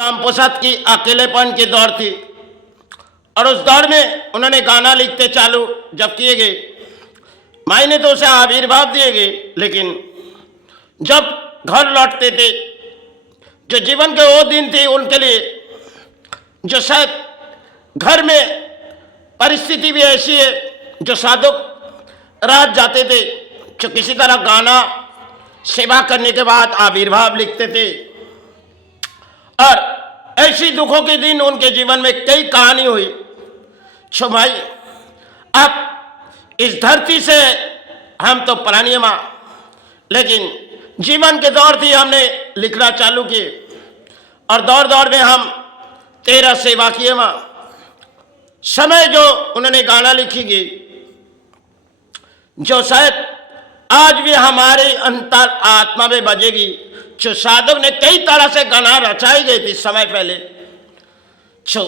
राम प्रसाद की अकेलेपन की दौर थी और उस दौर में उन्होंने गाना लिखते चालू जब किए गए, मायने तो उसे आविर्भाव दिए गए, लेकिन जब घर लौटते थे, जो जीवन के वो दिन थे उनके लिए, जो शायद घर में परिस्थिति भी ऐसी है, जो साधक रात जाते थे, जो किसी तरह गाना सेवा करने के बाद आविर्भाव लिखते थे। और ऐसी दुखों के दिन उनके जीवन में कई कहानी हुई। छो भाई, अब इस धरती से हम तो प्राणी माँ, लेकिन जीवन के दौर थी, हमने लिखना चालू किए और दौर दौर में हम तेरा सेवा किए माँ। समय जो उन्होंने गाना लिखी गई, जो शायद आज भी हमारे अंतर आत्मा में बजेगी, जो साधक ने कई तरह से गाना रचाई गई थी समय पहले, जो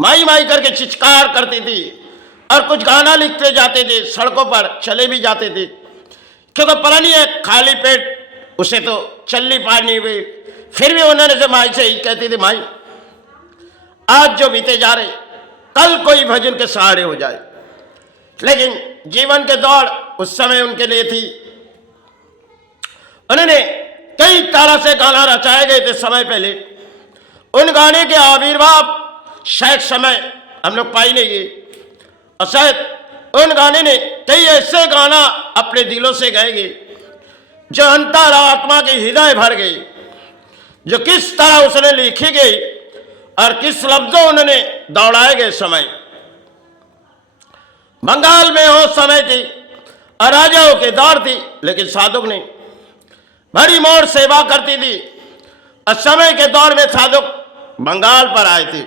माई माई करके चित्कार करती थी और कुछ गाना लिखते जाते थे, सड़कों पर चले भी जाते थे, क्योंकि पता नहीं है खाली पेट उसे तो चलनी पार नहीं हुई। फिर भी उन्होंने से माई से ही कहती थी, माई आज जो बीते जा रहे, कल कोई भजन के सहारे हो जाए। लेकिन जीवन के दौड़ उस समय उनके लिए थी। उन्होंने कई तरह से गाना रचाए गए थे समय पहले। उन गाने के आविर्भाव शायद समय हम लोग पाई नहीं गए, और शायद उन गाने ने कई ऐसे गाना अपने दिलों से गाए गए, जो अंतर आत्मा के हृदय भर गए, जो किस तरह उसने लिखी गई और किस लफ्जों उन्होंने दौड़ाए गए। समय बंगाल में वो समय थी और राजाओं के दौर थी, लेकिन साधक ने बड़ी मोर सेवा करती थी। और समय के दौर में साधक बंगाल पर आए थे,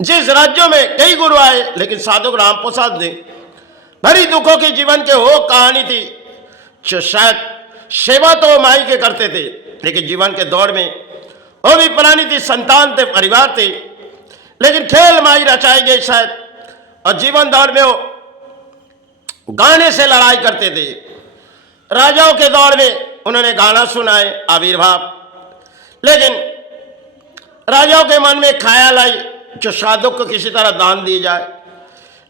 जिस राज्यों में कई गुरु आए, लेकिन साधक राम प्रसाद ने बड़ी दुखों के जीवन के वो कहानी थी, जो शायद सेवा तो माई के करते थे, लेकिन जीवन के दौर में वो भी प्राणी थी, संतान थे, परिवार थे, लेकिन खेल माई रचाई गई शायद। और जीवन दौर में वो गाने से लड़ाई करते थे। राजाओं के दौर में उन्होंने गाना सुनाए आविर्भाव, लेकिन राजाओं के मन में ख्याल आई जो साधक को किसी तरह दान दिए जाए,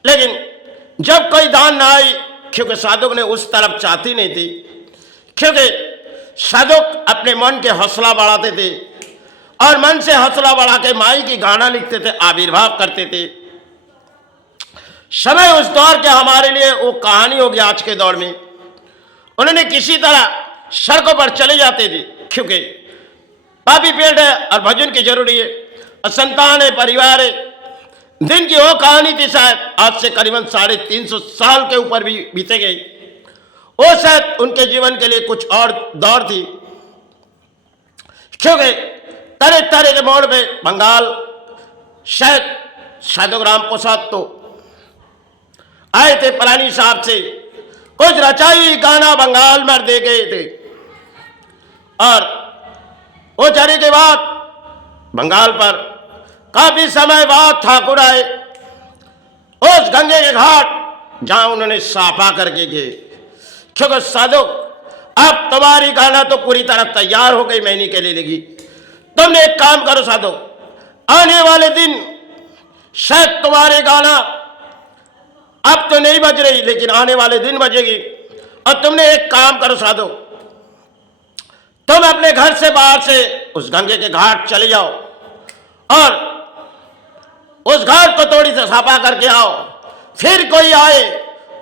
लेकिन जब कोई दान ना आई, क्योंकि साधक ने उस तरफ चाहती नहीं थी, क्योंकि साधक अपने मन के हौसला बढ़ाते थे और मन से हौसला बढ़ा के माई की गाना लिखते थे, आविर्भाव करते थे। समय उस दौर के हमारे लिए वो कहानी होगी। आज के दौर में उन्होंने किसी तरह सड़कों पर चले जाते थे, क्योंकि पापी पेट है और भजन की जरूरी है और संतान है, परिवार है। दिन की वो कहानी थी, शायद आज से करीबन 350 साल के ऊपर भी बीते गई। वो शायद उनके जीवन के लिए कुछ और दौर थी, क्योंकि तरह तरह के मोड़ पे बंगाल शायद साधक राम प्रसाद तो आए थे पलानी साहब से, कुछ रचाई गाना बंगाल में दे गए थे। और वो जाने के बाद बंगाल पर काफी समय बाद ठाकुर आए उस गंगे के घाट, जहां उन्होंने साफा करके गए, क्योंकि साधक अब तुम्हारी गाना तो पूरी तरह तैयार हो गई, महीने के लिए लगी। तुमने एक काम करो साधक, आने वाले दिन शायद तुम्हारे गाना अब तो नहीं बज रही, लेकिन आने वाले दिन बजेगी। और तुमने एक काम करो साधक, तुम अपने घर से बाहर से उस गंगे के घाट चले जाओ और उस घाट को थोड़ी सी साफा करके आओ, फिर कोई आए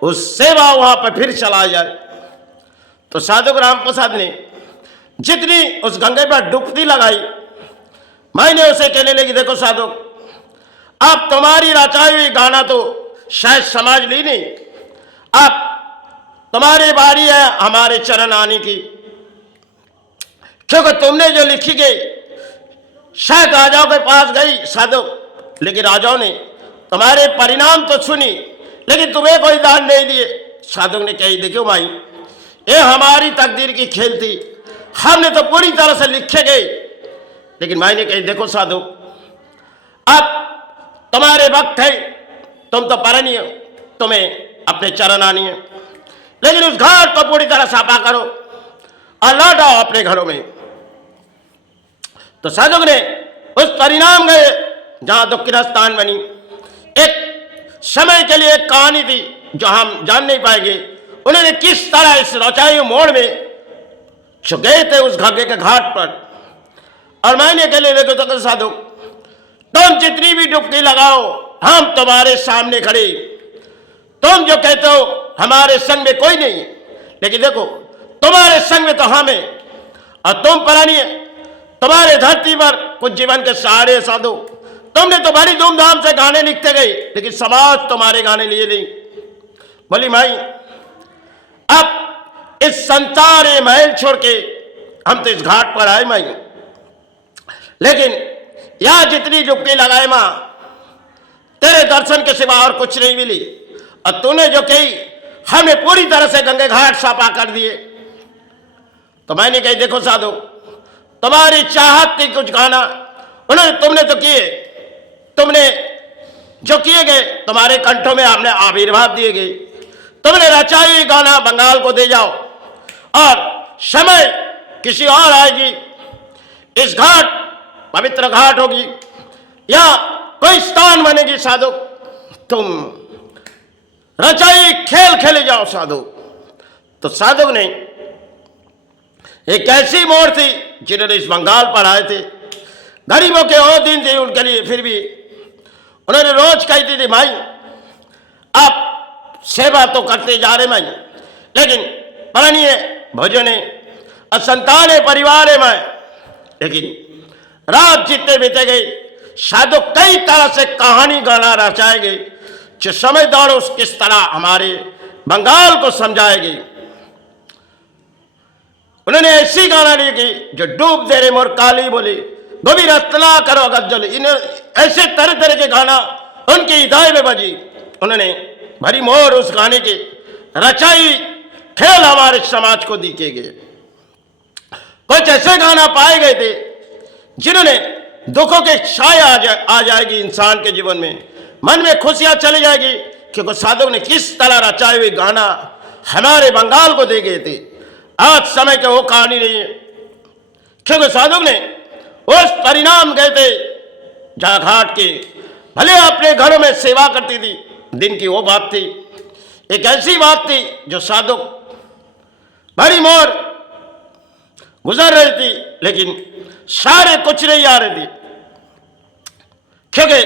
उस सेवा वहां पर फिर चला जाए। तो साधक राम प्रसाद ने जितनी उस गंगे पर डुबकी लगाई, मैंने उसे कहने लगी, देखो साधक, अब तुम्हारी रचाई हुई गाना तो शायद समझ ली नहीं, अब तुम्हारी बारी है हमारे चरण आने की, क्योंकि तुमने जो लिखी गई शायद राजाओं के पास गई साधक, लेकिन राजाओं ने तुम्हारे परिणाम तो सुनी, लेकिन तुम्हें कोई दान नहीं दिए। साधक ने कही, देखो भाई, ये हमारी तकदीर की खेल थी, हमने तो पूरी तरह से लिखे गए। लेकिन मैंने कही, देखो साधक, अब तुम्हारे वक्त है, तुम तो परनीय, तुम्हें अपने चरण आनी है, लेकिन उस घाट को पूरी तरह साफा करो और लौट आओ अपने घरों में। तो साधक ने उस परिणाम गए जहां दुखिना स्थान बनी। एक समय के लिए एक कहानी थी जो हम जान नहीं पाएंगे। उन्होंने किस तरह इस रचाई मोड़ में जो गए थे उस घाटे के घाट पर, और मैंने के लिए देखो तो साधु, तुम जितनी भी डुबकी लगाओ हम तुम्हारे सामने खड़े। तुम जो कहते हो हमारे संग में कोई नहीं, लेकिन देखो तुम्हारे संग में तो हम हैं, और तुम पता नहीं है तुम्हारे धरती पर कुछ जीवन के सहारे साधु। तुमने तो बड़ी धूमधाम से गाने लिखते गए, लेकिन समाज तुम्हारे गाने लिए नहीं। बोली माई अब इस संसार महल छोड़ के हम तो इस घाट पर आए माई, लेकिन यहां जितनी डुबकी लगाए मां तेरे दर्शन के सिवा और कुछ नहीं मिली। और तूने जो कही हमने पूरी तरह से गंगे घाट साफा कर दिए। तो मैंने कही देखो साधु, तुम्हारी चाहत थी कुछ गाना, उन्होंने तुमने तो किए, तुमने जो किए गए तुम्हारे कंठों में हमने आविर्भाव दिए गए। तुमने रचाई गाना बंगाल को दे जाओ, और समय किसी और आएगी। इस घाट पवित्र घाट होगी या कोई स्थान बनेगी साधु, तुम रचाई खेल खेले जाओ साधु। तो साधु ने एक ऐसी मोड़ थी जिन्होंने इस बंगाल पर आए थे, गरीबों के और दिन थे उनके लिए, फिर भी उन्होंने रोज कहती थी माई आप सेवा तो करते जा रहे माई, लेकिन पढ़नी है भोजन है और संतान है परिवार है माई। लेकिन रात जितने बीते गए साधु कई तरह से कहानी गाना रचाएंगे जो समय दौड़ किस तरह हमारे बंगाल को समझाएगी। उन्होंने ऐसी गाना लिखी जो डूब दे रे मोर काली बोली गोभी रत्ना करो अगर जल। इन्हें ऐसे तरह तरह के गाना उनकी हृदय में बजी। उन्होंने भरी मोर उस गाने के रचाई खेल हमारे समाज को दिखे गए। कुछ ऐसे गाना पाए गए थे जिन्होंने दुखों के छाया आ जाएगी इंसान के जीवन में, मन में खुशियां चली जाएगी, क्योंकि साधु ने किस तरह रचाए हुए गाना हमारे बंगाल को दे गए थे। आज समय के वो कहानी नहीं है, क्योंकि साधु ने उस परिणाम गए थे जहां घाट के भले अपने घरों में सेवा करती थी। दिन की वो बात थी, एक ऐसी बात थी जो साधु बड़ी मोर गुजर रही थी, लेकिन सारे कुछ नहीं आ रहे थे, क्योंकि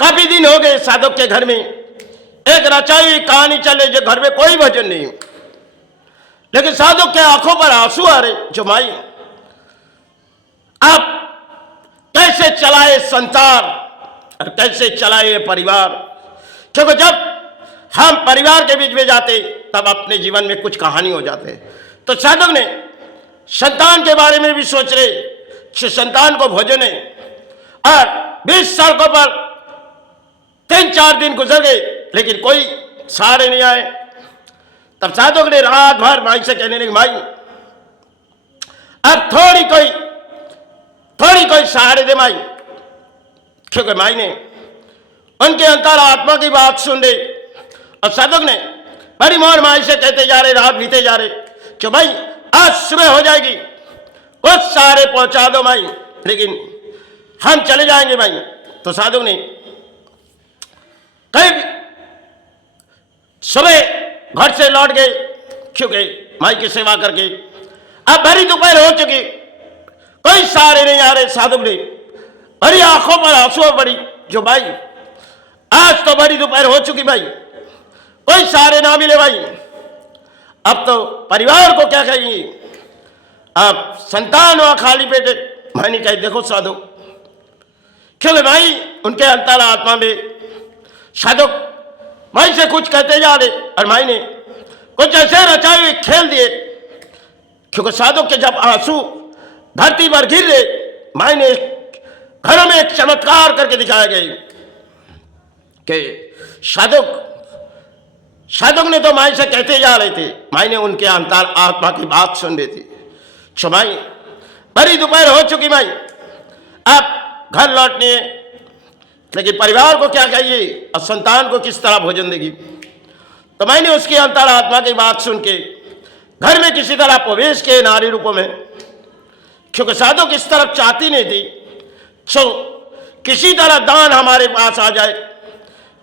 काफी दिन हो गए साधु के घर में एक रचाई कहानी चले जो घर में कोई भजन नहीं, लेकिन साधु के आंखों पर आंसू आ रहे जो माई आप कैसे चलाए संसार और कैसे चलाए परिवार। क्योंकि जब हम परिवार के बीच में जाते तब अपने जीवन में कुछ कहानी हो जाते। तो साधु ने संतान के बारे में भी सोच रहे, संतान को भोजन है, और 20 सड़कों पर 3-4 दिन गुजर गए लेकिन कोई सहारे नहीं आए। तब साधु ने रात भर माई से कहने लगी माई अब थोड़ी कोई सहारे दे माई। क्योंकि माई ने उनके अंतर आत्मा की बात सुन रही, और साधु ने बड़ी मोर माई से कहते जा रहे, रात बीते जा रहे कि भाई आज सुबह हो जाएगी, कुछ सहारे पहुंचा दो माई, लेकिन हम चले जाएंगे माई। तो साधु ने कई सुबह घर से लौट गए, क्योंकि माई की सेवा करके अब भरी दोपहर हो चुकी, कोई सहारे नहीं आ रहे। साधु ने भरी आंखों पर आंसू पड़ी जो भाई आज तो बड़ी दोपहर हो चुकी भाई, कोई सहारे ना मिले भाई, अब तो परिवार को क्या कहेंगे, अब संतान हुआ खाली पेटे। मैंने कही देखो साधु, क्योंकि भाई उनके अंतर आत्मा में साधु माई से कुछ कहते जा रहे, और माई ने कुछ ऐसे रचाए हुए खेल दिए, क्योंकि साधु के जब आंसू धरती पर गिर रहे, माई ने घरों में एक चमत्कार करके दिखाया गया कि साधु ने तो माई से कहते जा रहे थे, माई ने उनके अंतर आत्मा की बात सुन रही थी। तो माई बड़ी दोपहर हो चुकी माई, अब घर लौटनी है, लेकिन परिवार को क्या कहिए और संतान को किस तरह भोजन देगी। तो मैंने उसकी अंतर आत्मा की बात सुन के घर में किसी तरह प्रवेश किए नारी रूपों में, क्योंकि साधु किस तरफ चाहती नहीं थी सो किसी तरह दान हमारे पास आ जाए,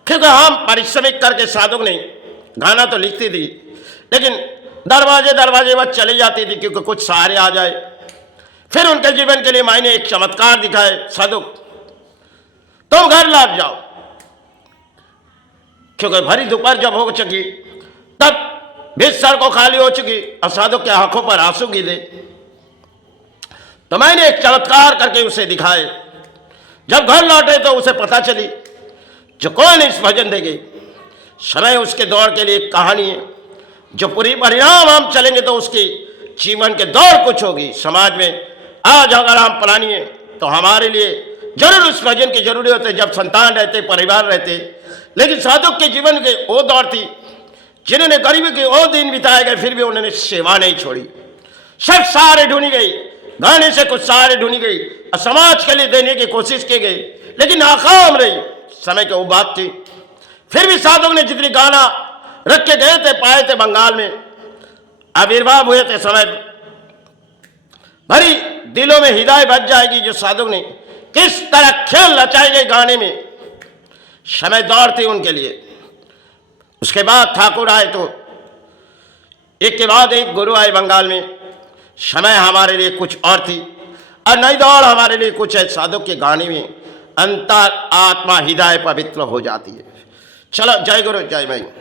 क्योंकि हम परिश्रमिक करके साधक ने गाना तो लिखती थी, लेकिन दरवाजे दरवाजे बस चली जाती थी क्योंकि कुछ सहारे आ जाए। फिर उनके जीवन के लिए मैंने एक चमत्कार दिखाए, साधक तुम घर लौट जाओ, क्योंकि भरी दोपहर जब हो चुकी तब बिस्तर को खाली हो चुकी और साधक के आंखों पर आंसू गिरे। तो मैंने एक चमत्कार करके उसे दिखाए। जब घर लौटे तो उसे पता चली जो कौन इस भजन देगी। समय उसके दौर के लिए एक कहानी है, जो पूरी परिणाम हम चलेंगे तो उसकी जीवन के दौर कुछ होगी समाज में। आज अगर हम पलानी है तो हमारे लिए जरूर उस भजन की जरूरी होती, जब संतान रहते, परिवार रहते। लेकिन साधक के जीवन के वो दौर थी जिन्होंने गरीबी के वो दिन बिताए गए, फिर भी उन्होंने सेवा नहीं छोड़ी। सब सहारे ढूंढी गई, गाने से कुछ सहारे ढूंढी गई और समाज के लिए देने की कोशिश की गई, लेकिन नाकाम रही। समय की वो बात थी। फिर भी साधक ने जितनी गाना रख के गए थे, पाए थे बंगाल में, आविर्भाव हुए थे समय भरी दिलों में हिदायत बच जाएगी जो साधक ने किस तरह खेल रचाए गए गाने में। समय दौर थी उनके लिए। उसके बाद ठाकुर आए तो एक के बाद एक गुरु आए बंगाल में। समय हमारे लिए कुछ और थी और नई दौड़ हमारे लिए कुछ है। साधक के गाने में अंतर आत्मा हृदय पवित्र हो जाती है। चलो, जय गुरु जय भाई।